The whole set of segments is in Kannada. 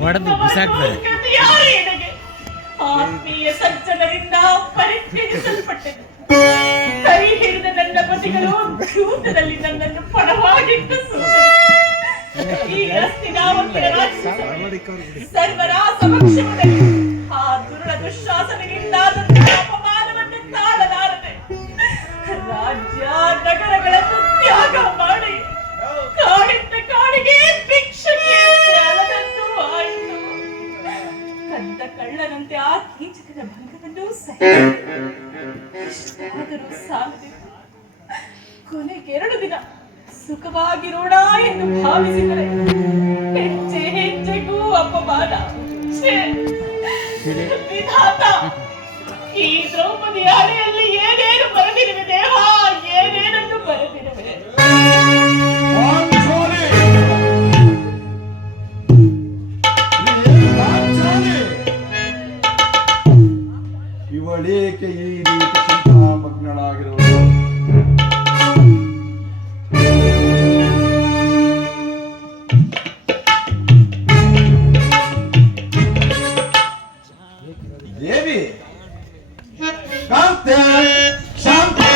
ಹೊಡೆದು ಬಿಸಾಕ್ತಾರೆ. ಆತ್ಮೀಯ ಸಜ್ಜನರಿಂದ ಪರಿತ್ಯಜಿಸಲ್ಪಟ್ಟೆನು. ಕೈ ಹಿಡಿದ ನನ್ನ ಪತಿಗಳು ಜೂತದಲ್ಲಿ ನನ್ನನ್ನು ಪಣವಾಗಿಟ್ಟು ಈಗ ಸರ್ವರ ಸಮಕ್ಷಮದಲ್ಲಿ ಆ ದುರುಳ ದುಶ್ಶಾಸನದಿಂದ ಅಪಮಾನವನ್ನು ತಾಳಲಾರದೆ ರಾಜ್ಯ ನಗರಗಳನ್ನು ತ್ಯಾಗ ಮಾಡಿ ಕಾಡಿದ್ದ ಕಾಡಿಗೆ ಭಿಕ್ಷಕ್ಕೆ ಅಲದಂತೂ ಆಯಿತು. ಕದ್ದ ಕಳ್ಳನಂತೆ ಆ ಕೀಚಕನ ಭಂಗವನ್ನು ಸಹಿಸಿದರೂ ಸಾಲದಿತ್ತು. ಕೊನೆಗೆರಡು ದಿನ ಸುಖವಾಗಿರೋಣ ಎಂದು ಭಾವಿಸಿದರೆ ಹೆಜ್ಜೆ ಹೆಜ್ಜೆಗೂ ಅಪಮಾನ. ವಿಧಾತ, ಈ ದ್ರೌಪದಿ ಹಣೆಯಲ್ಲಿ ಏನೇನು ಬರೆದಿರುವೆ ದೇವ, ಏನೇನನ್ನು ಬರೆದಿರುವೆ. ಇವಳೇಕೆ ಈ ರೀತಿ ಚಿಂತಾಮಗ್ನಳಾಗಿರುವುದು? ದೇವಿ ಕಾಂತೆ ಶಾಂತಿ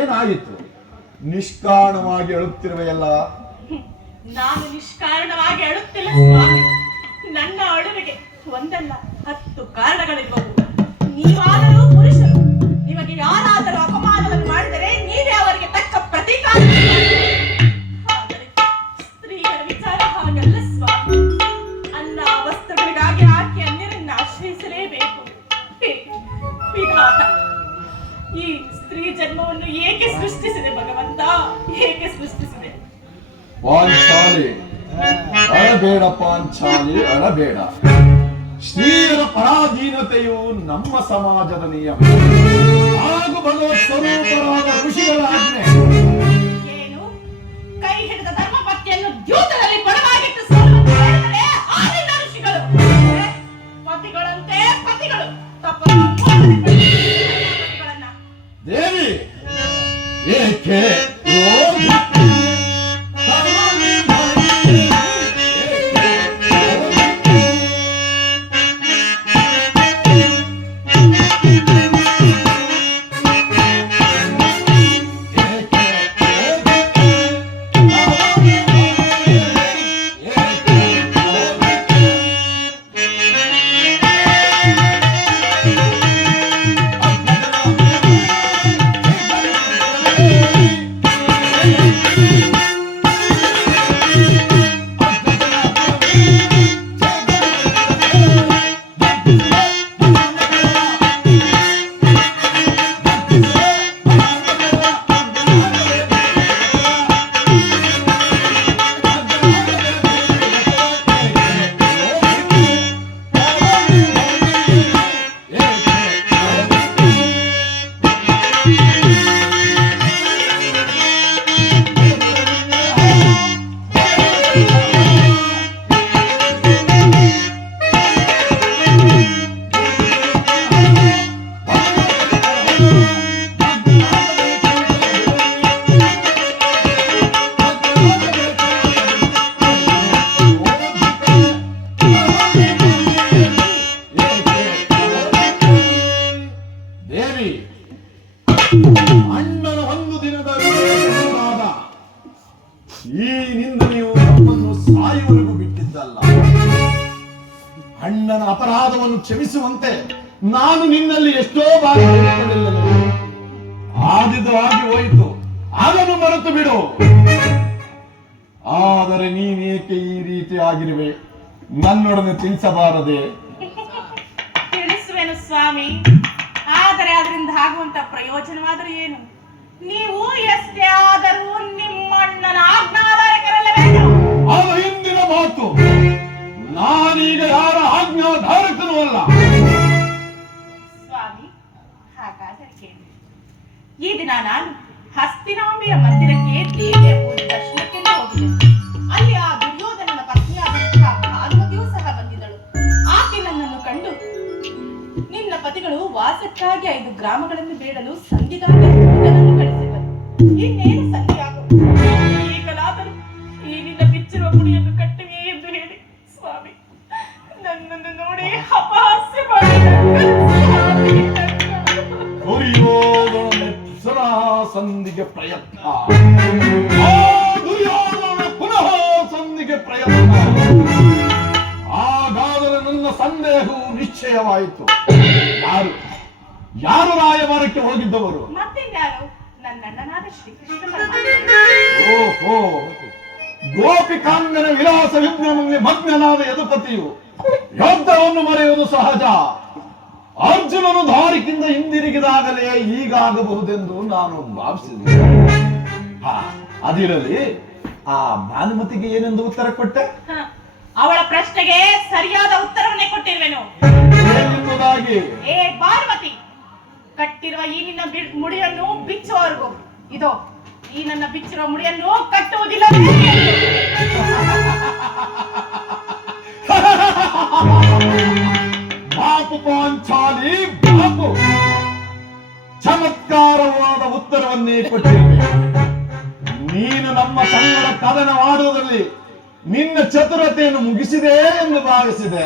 ಏನಾಯಿತು? ನಿಷ್ಕಾರಣವಾಗಿ ಅಳುತ್ತಿರುವೆಯಲ್ಲ. ನಾನು ನಿಷ್ಕಾರಣವಾಗಿ ಅಳುತ್ತಿಲ್ಲ ಸ್ವಾಮಿ. ನನ್ನ ಅಳುವಿಗೆ ಒಂದಲ್ಲ 10 ಕಾರಣಗಳಿರಬಹುದು. ನೀವಾದರೂ ಪುರುಷರು, ನಿಮಗೆ ಯಾರಾದರೂ ಅಪಮಾನವನ್ನು ಮಾಡಿದರೆ ನೀವೇ ಅವರಿಗೆ ತಕ್ಕ ಪ್ರತೀಕಾರ. ಆದರೆ ಸ್ತ್ರೀಯರ ವಿಚಾರ ಹಾಗಲ್ಲ ಸ್ವಾಮಿ. ಅನ್ನ ವಸ್ತುಗಳಿಗಾಗಿ ಆಕೆ ಅನ್ಯರನ್ನು ಆಶ್ರಯಿಸಲೇಬೇಕು. ವಿಧಾತ, ಈ ಸ್ತ್ರೀ ಜನ್ಮವನ್ನು ಏಕೆ ಸೃಷ್ಟಿಸಿದೆ ಭಗವಂತ? ಏಕೆ ಸೃಷ್ಟಿಸಿದೆ? ಪಾಂಚಾಲಿ ಅಳಬೇಡ, ಪಾಂಚಾಲಿ ಅಳಬೇಡ. ಸ್ತ್ರೀಯರ ಪರಾಧೀನತೆಯು ನಮ್ಮ ಸಮಾಜದ ನಿಯಮ ಹಾಗೂ ಭಗವತ್ ಸ್ವರೂಪರಾದ ಋಷಿಗಳ ಆಜ್ಞೆ. ಏನು? ಕೈ ಹಿಡಿದ ಧರ್ಮಪತ್ನಿಯನ್ನು ದ್ಯೂತದಲ್ಲಿ ಬಡವಾಗಿಟ್ಟು ಸೋಲುವಂತೆ ಆದಿನ ಋಷಿಗಳು ಪತಿಗಳಂತೆ ಪತಿಗಳು ದೇವಿ ಏಕೆ ನನ್ನ ಅಪರಾಧವನ್ನು ಕ್ಷಮಿಸುವಂತೆ ನಾನು ನಿನ್ನಲ್ಲಿ ಎಷ್ಟೋ ಬಾರಿ ಹೇಳಿಕೊಳ್ಳಲಿಲ್ಲ. ಆದಿದು ಆಗಿ ಹೋಯಿತು, ಅದನ್ನು ಮರೆತು ಬಿಡು. ಆದರೆ ನೀನೇಕೆ ಈ ರೀತಿ ಆಗಿರುವೆ, ನನ್ನೊಡನೆ ತಿಳಿಸಬಾರದೆ? ತಿಳಿಸುವೆನು ಸ್ವಾಮಿ, ಆದರೆ ಅದರಿಂದ ಆಗುವಂತ ಪ್ರಯೋಜನವಾದರೂ ಏನು? ನೀವು ಎಷ್ಟೇ ಆದರೂ ನಿಮ್ಮಣ್ಣನ ಆಜ್ಞಾಧಾರಕರಲ್ಲವೇನು? ಅದು ಹಿಂದಿನ ಮಾತು. ನಾನೀಗ ಯಾರ ಆಜ್ಞಾಧಾರಕನೂ ಅಲ್ಲ. ಸ್ವಾಮಿ, ಹಾಗಾದರೆ ಕೇಳಿ. ಈ ದಿನ ನಾನು ಹಸ್ತಿನಾಂಬೆಯ ಮಂದಿರಕ್ಕೆ ದೇವಿಯ ಪೂಜೆ ದರ್ಶನಕ್ಕೆಂದು ಹೋಗಿದ್ದೆ. ಅಲ್ಲಿ ಆ ದುರ್ಯೋಧನನ ಪತ್ನಿಯಾದಂತಹ ಭಾನುಮತಿಯೂ ಸಹ ಬಂದಿದ್ದಳು. ಆಕೆ ನನ್ನನ್ನು ಕಂಡು, ನಿನ್ನ ಪತಿಗಳು ವಾಸಕ್ಕಾಗಿ 5 ಗ್ರಾಮಗಳನ್ನು ಬೇಡಲು ಸಂಧಿಗಾಗಿ ದೂತನನ್ನು ಕಳಿಸಿದರು. ಇನ್ನೇನು ಸಂಧಿಯಾಗು, ಈಗಲಾದರೂ ಈ ನಿನ್ನ ಬಿಚ್ಚಿರುವ ಮುಡಿಯನ್ನು ಕಟ್ಟುವೆ ಎಂದು ಹೇಳಿ ಸ್ವಾಮಿ ನನ್ನನ್ನು ನೋಡಿ ಅಪಹಾಸ್ಯ ಮಾಡಿದರು. ಸಂಧಿಗೆ ಪ್ರಯತ್ನ, ಪುನಃ ಸಂಧಿಗೆ ಪ್ರಯತ್ನ. ಹಾಗಾದರೆ ನನ್ನ ಸಂದೇಹವು ನಿಶ್ಚಯವಾಯಿತು. ಯಾರು ರಾಯಭಾರಕ್ಕೆ ಹೋಗಿದ್ದವರು? ಮತ್ತಿನ್ಯಾರು? ನನ್ನಣ್ಣನಾದ ಶ್ರೀಕೃಷ್ಣ ಪರಮಾತ್ಮ. ಓಹೋ, ಗೋಪಿಕಾಂಗನ ವಿಲಾಸ ವಿಜ್ಞಾನದಲ್ಲಿ ಮಗ್ನನಾದ ಯದುಪತಿಯು ಯುದ್ಧವನ್ನು ಮರೆಯುವುದು ಸಹಜ. ಅರ್ಜುನನು ದಾರಿಕಿಂದ ಹಿಂದಿರುಗಿದಾಗಲೇ ಹೀಗಾಗಬಹುದೆಂದು ನಾನು ಭಾವಿಸಿದೆ. ಅದಿರಲಿ, ಆ ಭಾನುಮತಿಗೆ ಏನೆಂದು ಉತ್ತರ ಕೊಟ್ಟೆ? ಅವಳ ಪ್ರಶ್ನೆಗೆ ಸರಿಯಾದ ಉತ್ತರವನ್ನೇ ಕೊಟ್ಟಿರುವೆನು. ಏನೆಂಬುದಾಗಿ? ಏ ಭಾನುಮತಿ, ಕಟ್ಟಿರುವ ಈ ನಿನ್ನ ಮುಡಿಯನ್ನು ಬಿಚ್ಚುವವರೆಗೂ ಇದೋ ಈ ನನ್ನ ಬಿಚ್ಚಿರುವ ಮುಡಿಯನ್ನು ಕಟ್ಟುವುದಿಲ್ಲ. ಬಾಪು ಪಾಂಚಾಲಿ ಬಾಪು, ಚಮತ್ಕಾರವಾದ ಉತ್ತರವನ್ನೇ ಕೊಟ್ಟಿರುವೆ. ನೀನು ನಮ್ಮ ಸಂಗಡ ಕದನವಾಡುವುದರಲ್ಲಿ ನಿನ್ನ ಚತುರತೆಯನ್ನು ಮುಗಿಸಿದೆ ಎಂದು ಭಾವಿಸಿದೆ.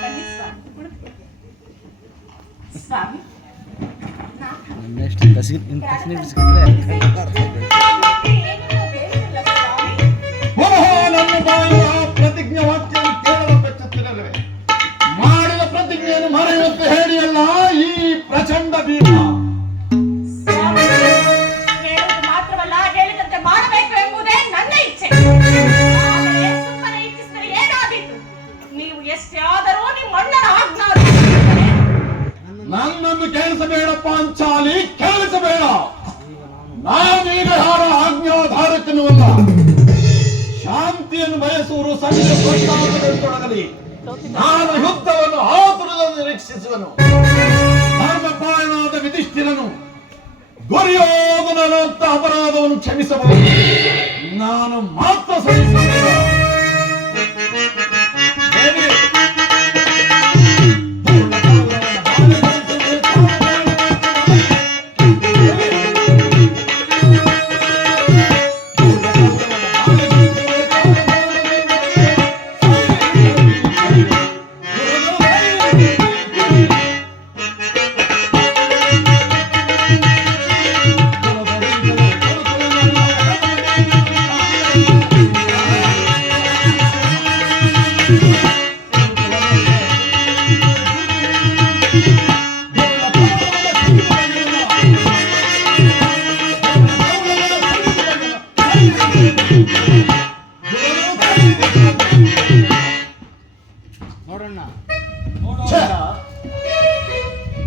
ಬನ್ನಿ ಸ್ವಾಮಿ. ನೆಕ್ಸ್ಟ್ ಬಿಸಿದ್ರೆ ಪುನಃ ನನ್ನ ಬಾಯಿಯ ಪ್ರತಿಜ್ಞೆ ವಾಕ್ಯವನ್ನು ಕೇಳಲು ಬೆಚ್ಚುತ್ತಿರಲಿವೆ. ಮಾಡಿದ ಪ್ರತಿಜ್ಞೆಯನ್ನು ಮರೆಯುವಂತೆ ಹೇಳಿಯಲ್ಲ ಈ ಪ್ರಚಂಡ ಭೀಮ. ಸ್ವಾಮಿ, ಹೇಳುವುದು ಮಾತ್ರವಲ್ಲ, ಹೇಳಿದಂತೆ ಮಾಡಬೇಕು ಎಂಬುದೇ ನನ್ನ ಇಚ್ಛೆ. ಆದರೆ ಸುಮ್ಮನೆ ಇಚ್ಛಿಸಿದರೆ ಏನಾದೀತು? ನೀವು ಎಷ್ಟೇ ಆದರೂ ನಿಮ್ಮ ಅಣ್ಣನ ಆಜ್ಞಾನ. ನನ್ನನ್ನು ಕೇಳಿಸಬೇಡ ಪಾಂಚಾಲಿ, ಕೇಳಿಸಬೇಡ. ನಾನೀಗ ಯಾರ ಆಜ್ಞಾಧಾರಕನೂ ಅಲ್ಲ. ಶಾಂತಿಯನ್ನು ಬಯಸುವರು ಸಂಘ ಪ್ರಸ್ತಾಪದಲ್ಲಿ ನಾನು ಯುದ್ಧವನ್ನು ಆತುರದಲ್ಲಿ ನಿರೀಕ್ಷಿಸುವನು. ಧರ್ಮಪಾಲನಾದ ಯುಧಿಷ್ಠಿರನು ದುರ್ಯೋಧನನಂತ ಅಪರಾಧವನ್ನು ಕ್ಷಮಿಸಬಹುದು, ನಾನು ಮಾತ್ರ ಸಹಿಸುವುದಿಲ್ಲ. ಹೇಗೆ?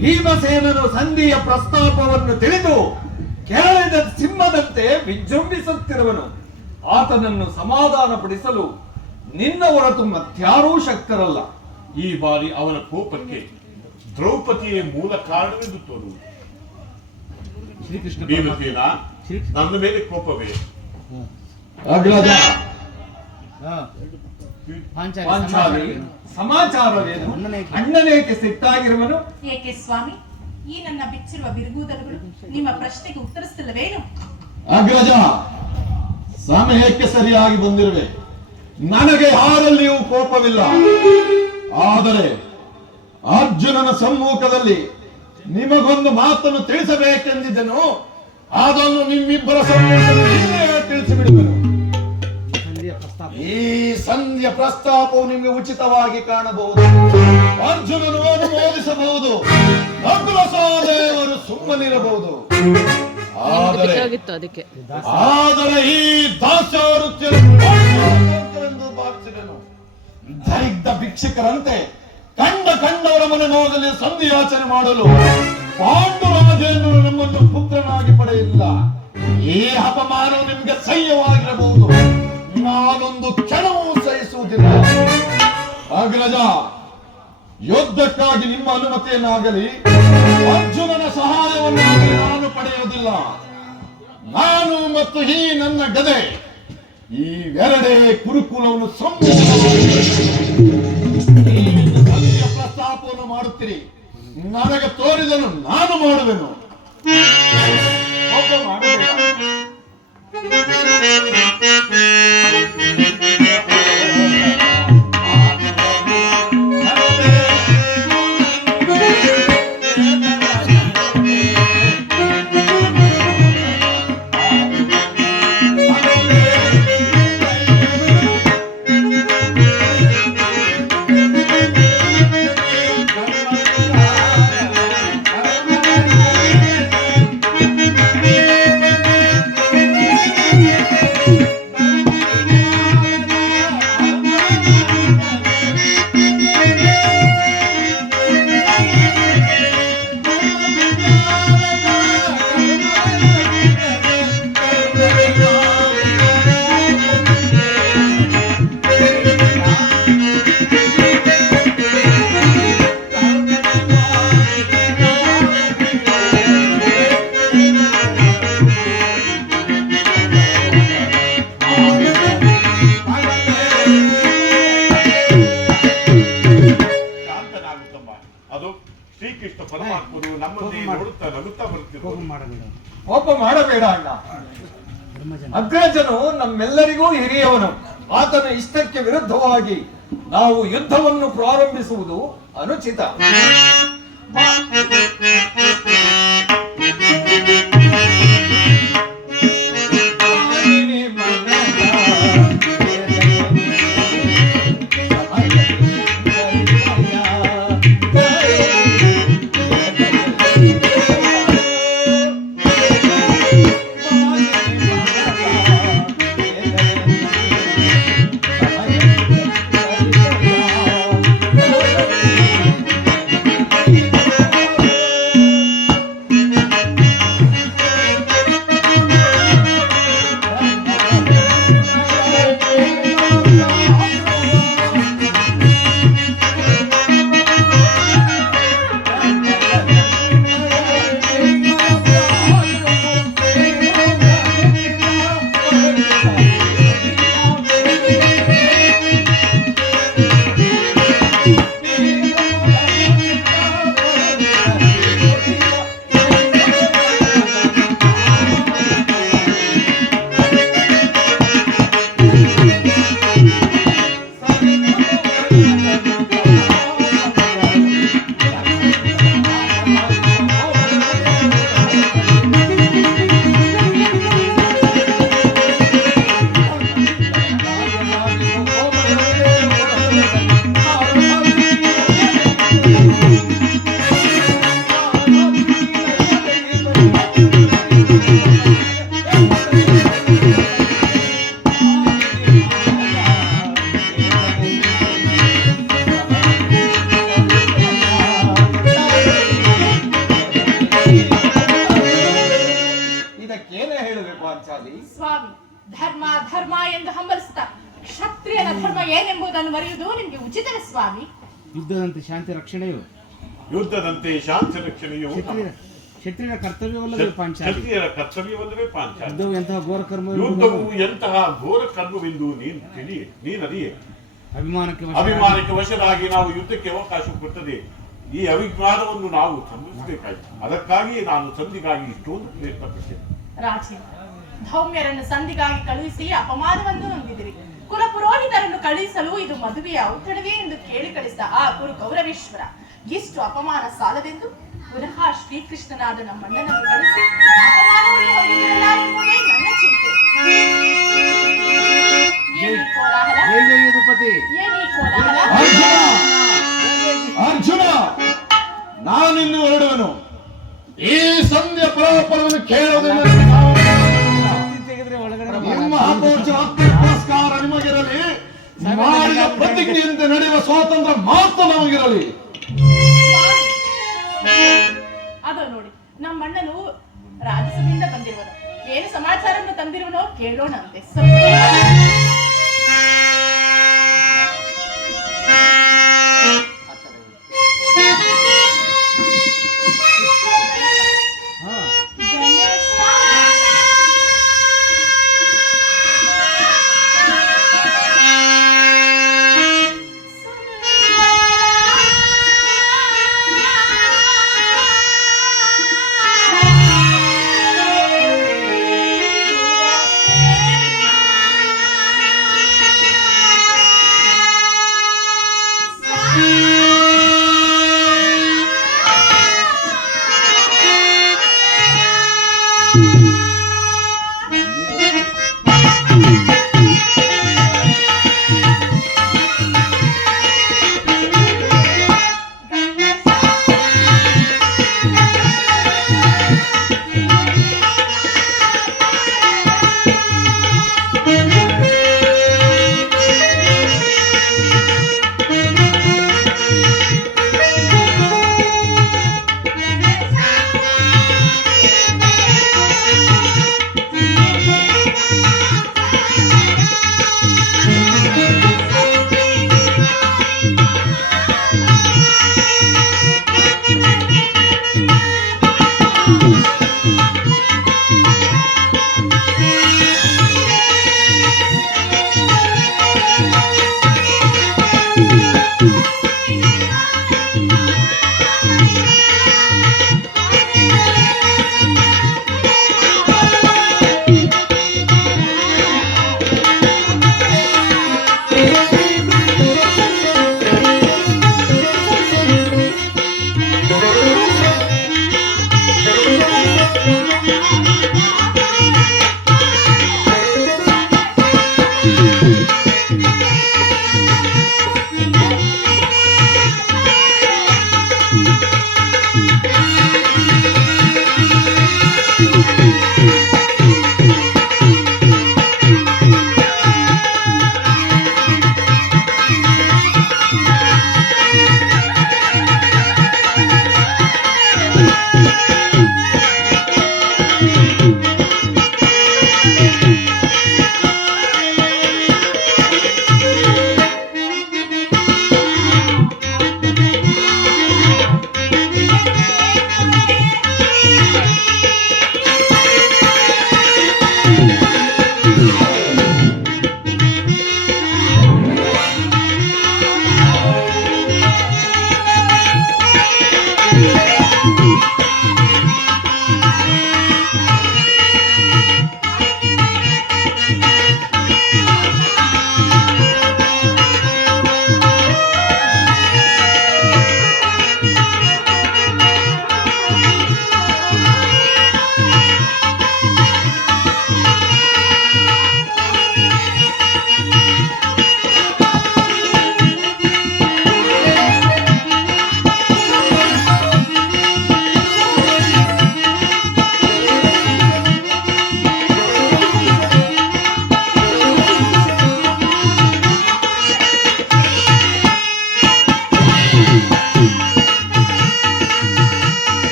ಭೀಮಸೇನನು ಸಂಧಿಯ ಪ್ರಸ್ತಾಪವನ್ನು ತಿಳಿದು ಕೆಳಗಿದ ಸಿಂಹದಂತೆ ವಿಜೃಂಭಿಸುತ್ತಿರುವನು. ಆತನನ್ನು ಸಮಾಧಾನಪಡಿಸಲು ನಿನ್ನ ಹೊರತು ಮತ್ಯಾರೂ ಶಕ್ತರಲ್ಲ. ಈ ಬಾರಿ ಅವನ ಕೋಪಕ್ಕೆ ದ್ರೌಪದಿಯೇ ಮೂಲ ಕಾರಣವೆಂದು ತೋರುವುದು. ಶ್ರೀಕೃಷ್ಣ ಭೀಮಸೇನ, ನನ್ನ ಮೇಲೆ ಕೋಪವೇ? ಅಗ್ರಜ, ಪಾಂಚಾಲಿ ಸಮಾಚಾರವೇನು? ಅಣ್ಣನೇಕೆ ಸಿಟ್ಟಾಗಿರುವನು? ಏಕೆ ಸ್ವಾಮಿ, ಈ ನನ್ನ ಬಿಚ್ಚಿರುವ ಬಿರುಗೂದಲುಗಳು ನಿಮ್ಮ ಪ್ರಶ್ನೆಗೆ ಉತ್ತರಿಸುತ್ತಿಲ್ಲವೇನು? ಅಗ್ರಜ, ಸಮಯಕ್ಕೆ ಸರಿಯಾಗಿ ಬಂದಿರುವೆ. ನನಗೆ ಯಾರಲ್ಲಿಯೂ ಕೋಪವಿಲ್ಲ. ಆದರೆ ಅರ್ಜುನನ ಸಮ್ಮುಖದಲ್ಲಿ ನಿಮಗೊಂದು ಮಾತನ್ನು ತಿಳಿಸಬೇಕೆಂದಿದ್ದನು. ಅದನ್ನು ನಿಮ್ಮಿಬ್ಬರ ಸಮ್ಮುಖದಲ್ಲಿ ತಿಳಿಸಿಬಿಡುವೆನು. ಈ ಸಂಧಿಯ ಪ್ರಸ್ತಾಪವು ನಿಮಗೆ ಉಚಿತವಾಗಿ ಕಾಣಬಹುದು. ಅರ್ಜುನನು ಅನುಮೋದಿಸಬಹುದು, ನಕುಲ ಸಹದೇವರು ಸುಮ್ಮನಿರಬಹುದು. ಆದರೆ ಈ ದಾಸ್ಯವೃತ್ತಿಯನ್ನು ಭಾವಿಸಿದನು. ದೈಗ್ಧ ಭಿಕ್ಷಕರಂತೆ ಕಂಡವರ ಮನೆ ನೋಡಲಿ ಸಂಧಿಯಾಚನೆ ಮಾಡಲು ಪಾಂಡುರಾಜೇಂದ್ರನು ನಮ್ಮನ್ನು ಪುತ್ರನಾಗಿ ಪಡೆಯಲಿಲ್ಲ. ಈ ಅಪಮಾನವು ನಿಮಗೆ ಸಹ್ಯವಾಗಿರಬಹುದು, ನಾನೊಂದು ಕ್ಷಣವೂ ಸಹಿಸುವುದಿಲ್ಲ. ಅಗ್ರಜ, ಯುದ್ಧಕ್ಕಾಗಿ ನಿಮ್ಮ ಅನುಮತಿಯನ್ನಾಗಲಿ ಅರ್ಜುನನ ಸಹಾಯವನ್ನಾಗಲಿ ನಾನು ಪಡೆಯುವುದಿಲ್ಲ. ನಾನು ಮತ್ತು ಈ ನನ್ನ ಗದೆ ಇವೆರಡೇ ಕುರುಕುಲವನ್ನು ಸಂಧಿಯ ಪ್ರಸ್ತಾಪವನ್ನು ಮಾಡುತ್ತೀರಿ. ನನಗೆ ತೋರಿದನು ನಾನು ಮಾಡುವೆನು. ಒಬ್ಬ ಮಾಡಬೇಡ. ಪರಮಾತ್ಮರು ನಮ್ಮನ್ನೇ ನೋಡುತ್ತಾ ನಗುತ್ತಾ ಕೋಪ ಬರುತ್ತಿರುವುದು. ಮಾಡಬೇಡ. ಕೋಪ ಮಾಡಬೇಡ ಅಣ್ಣ. ಧರ್ಮಜನ ಅಗ್ರಜನು ನಮ್ಮೆಲ್ಲರಿಗೂ ಹಿರಿಯವನು. ಆತನ ಇಷ್ಟಕ್ಕೆ ವಿರುದ್ಧವಾಗಿ ನಾವು ಯುದ್ಧವನ್ನು ಪ್ರಾರಂಭಿಸುವುದು ಅನುಚಿತ. ಇದಕ್ಕೇನೇ ಹೇಳಬೇಕು ಪಾಂಚಾಲಿ? ಸ್ವಾಮಿ, ಧರ್ಮ ಧರ್ಮ ಎಂದು ಹಂಬಲಿಸುತ್ತಾ ಕ್ಷತ್ರಿಯನ ಧರ್ಮ ಏನೆಂಬುದನ್ನು ಮರೆಯುವುದು ನಿಮಗೆ ಉಚಿತವೇ ಸ್ವಾಮಿ? ಯುದ್ಧದಂತೆ ಶಾಂತಿ ರಕ್ಷಣೆಯು ಯುದ್ಧದಂತೆ ಶಾಂತಿ ರಕ್ಷಣೆಯು ಕ್ಷತ್ರಿಯರ ಕರ್ತವ್ಯವಲ್ಲವೇ ಪಾಂಚಾಲಿ? ಕ್ಷತ್ರಿಯರ ಕರ್ತವ್ಯವಲ್ಲವೇ ಪಾಂಚಾಲಿ? ಯುದ್ಧವು ಎಂತಹ ಘೋರ ಕರ್ಮ. ಯುದ್ಧವು ಎಂತಹ ಘೋರ ಕರ್ಮವೆಂದು ನೀನರಿಯೇ. ಅಭಿಮಾನಕ್ಕೆ ವಶರಾಗಿ ನಾವು ಯುದ್ಧಕ್ಕೆ ಅವಕಾಶ ಕೊಟ್ಟದೆ ಈ ಅಭಿಮಾನವನ್ನು ನಾವು ಸಂಧಿಸಬೇಕಾಯಿತು. ಅದಕ್ಕಾಗಿಯೇ ನಾನು ಸಂಧಿಗಾಗಿ ಇಷ್ಟೊಂದು ಪ್ರಯತ್ನ ಪಟ್ಟೆ. ರಾಜೇ, ಧೌಮ್ಯರನ್ನು ಸಂಧಿಗಾಗಿ ಕಳುಹಿಸಿ ಅಪಮಾನವನ್ನು ಹೊಂದಿದಿರಿ. ಕುಲಪುರೋಹಿತರನ್ನು ಕಳುಹಿಸಲು ಇದು ಮದುವೆಯ ಔತಣವೇ ಎಂದು ಕೇಳಿ ಕಳಿಸಿದ ಆ ಗುರು ಗೌರವೇಶ್ವರ ಎಷ್ಟು ಅಪಮಾನ ಸಾಲದೆಂದು ಪುನಃ ಶ್ರೀಕೃಷ್ಣನಾದ ನಮ್ಮಣ್ಣನನ್ನು ಕಳಿಸಿ ಅಪಮಾನವನ್ನು ಹೊಂದಿದಿರಲ್ಲ ಎಂಬುದೇ ನನ್ನ ಚಿಂತೆ. ಏನಿ ಕೋಲಾಹಲ? ಏನಿ ಕೋಲಾಹಲ? ಅರ್ಜುನ, ನಾನಿನ್ನು ಹೊರಡುವನು. ಈ ಸಂಧ್ಯಾ ಪರಾಪರವನ್ನು ಕೇಳುವುದನ್ನು ತೆಗೆದ್ರೆ ಒಳಗಡೆ ನಿಮ್ಮ ಆತ್ಮೋಪಚಾರ ನಿಮಗಿರಲಿ. ಮಾಡಿದ ಪ್ರತಿಜ್ಞೆಯಂತೆ ನಡೆಯುವ ಸ್ವಾತಂತ್ರ್ಯ ಮಾತ್ರ ನಮಗಿರಲಿ. ಅದು ನೋಡಿ, ನಮ್ಮಣ್ಣನು ರಾಜಸಭೆಯಿಂದ ಬಂದಿರುವನು. ಏನು ಸಮಾಚಾರವನ್ನು ತಂದಿರುವನೋ ಕೇಳೋಣಂತೆ.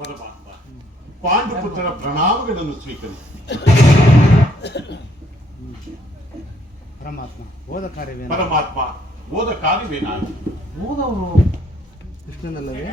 ಪರಮಾತ್ಮ ಪಾಂಡುಪುತ್ರರ ಪ್ರಣಾಮಗಳನ್ನು ಸ್ವೀಕರಿಸಿ. ಪರಮಾತ್ಮ ಹೋದ ಕಾರ್ಯವೇನು? ಪರಮಾತ್ಮ ಹೋದ ಕಾರ್ಯವೇನಾಗಿ ಹೋದವರು ಕೃಷ್ಣನಲ್ಲವೇ?